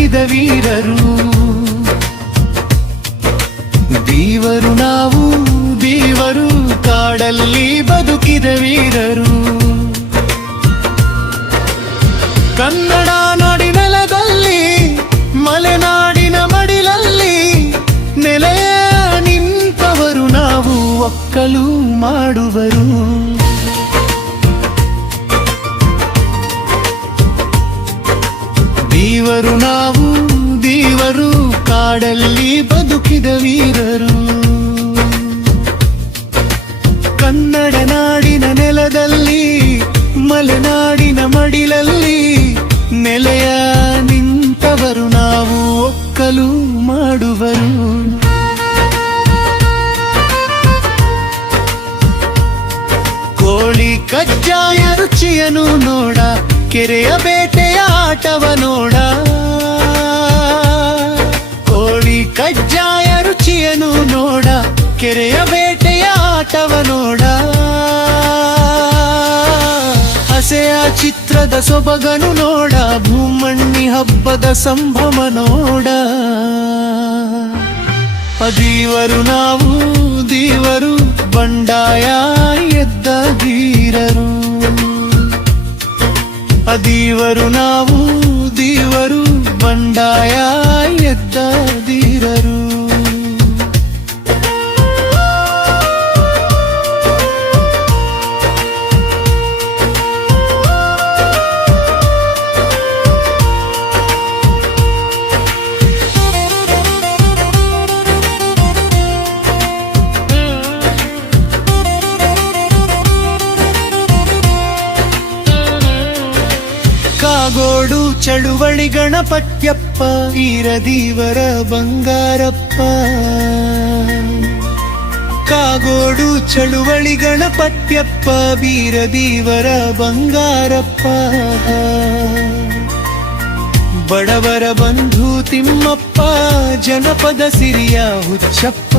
ಬದುಕಿದ ವೀರರು. ದೀವರು ನಾವು ದೀವರು, ಕಾಡಲ್ಲಿ ಬದುಕಿದ ವೀರರು. ಕನ್ನಡ ನಾಡಿನೆಲದಲ್ಲಿ, ಮಲೆನಾಡಿನ ಮಡಿಲಲ್ಲಿ ನೆಲೆಯ ನಿಂತವರು ನಾವು, ಒಕ್ಕಲು ಮಾಡುವರು. ದೀವರು ನಾವು ದೀವರು, ಕಾಡಲ್ಲಿ ಬದುಕಿದ ವೀರರು. ಕನ್ನಡ ನಾಡಿನ ನೆಲದಲ್ಲಿ, ಮಲೆನಾಡಿನ ಮಡಿಲಲ್ಲಿ ನೆಲೆಯ ನಿಂತವರು ನಾವು, ಒಕ್ಕಲು ಮಾಡುವರು. ಕೋಳಿ ಕಜ್ಜಾಯ ರುಚಿಯನು ನೋಡ, ಕೆರೆಯ ಬೇಟೆಯ ಆಟವ ನೋಡ. ಕೋಳಿ ಕಜ್ಜಾಯ ರುಚಿಯನು ನೋಡ, ಕೆರೆಯ ಬೇಟೆಯ ಆಟವ ನೋಡ. ಹಸೆಯ ಚಿತ್ರದ ಸೊಬಗನು ನೋಡ, ಭೂಮಣ್ಣಿ ಹಬ್ಬದ ಸಂಭ್ರಮ ನೋಡ. ದೀವರು ನಾವು ದೀವರು, ಬಂಡಾಯ ಎದ್ದ ಧೀರರು. ದೀವರು ನಾವು ದೀವರು, ಬಂಡಾಯ ಎದ್ದ ಧೀರರು. ಕಾಗೋಡು ಚಳುವಳಿ ಗಣಪತ್ಯಪ್ಪ, ವೀರದೀವರ ಬಂಗಾರಪ್ಪ. ಕಾಗೋಡು ಚಳುವಳಿ ಗಣಪತ್ಯಪ್ಪ, ವೀರದೀವರ ಬಂಗಾರಪ್ಪ. ಬಡವರ ಬಂಧು ತಿಮ್ಮಪ್ಪ, ಜನಪದ ಸಿರಿಯ ಹುಚ್ಚಪ್ಪ.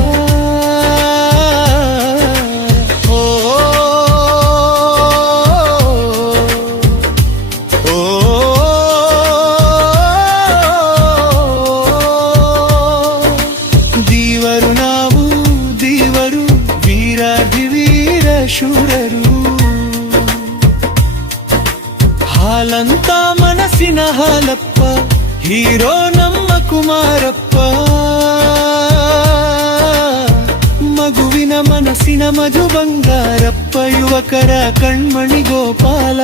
ಶೂರರು ಹಾಲಂತ ಮನಸ್ಸಿನ ಹಾಲಪ್ಪ, ಹೀರೋ ನಮ್ಮ ಕುಮಾರಪ್ಪ. ಮಗುವಿನ ಮನಸ್ಸಿನ ಮಧು ಬಂಗಾರಪ್ಪ, ಯುವಕರ ಕಣ್ಮಣಿ ಗೋಪಾಲ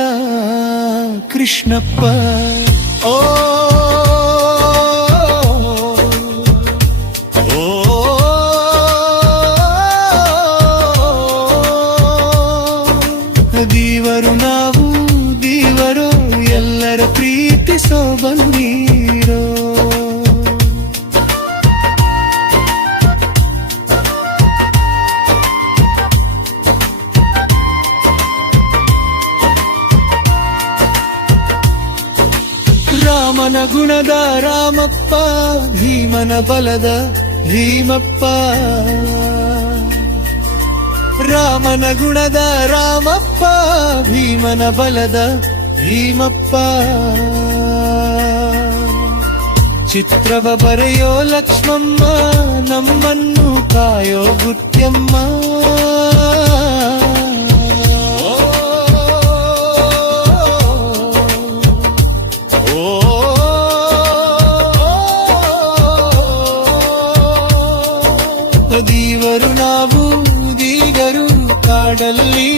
ಕೃಷ್ಣಪ್ಪ. ಓ ದೀವರು ನಾವು ದೀವರು, ಎಲ್ಲರ ಪ್ರೀತಿಸೋ ಬಂದೀರೋ. ರಾಮನ ಗುಣದ ರಾಮಪ್ಪ, ಭೀಮನ ಬಲದ ಭೀಮಪ್ಪ. ರಾಮನ ಗುಣದ ರಾಮಪ್ಪ, ಭೀಮನ ಬಲದ ಭೀಮಪ್ಪ. ಚಿತ್ರವ ಬರೆಯೋ ಲಕ್ಷ್ಮಮ್ಮ, ನಮ್ಮನ್ನು ಕಾಯೋ ಗುತ್ಯಮ್ಮ. ದೀವರು ನಾವು ದೀಗರು, ಕಾಡಲ್ಲಿ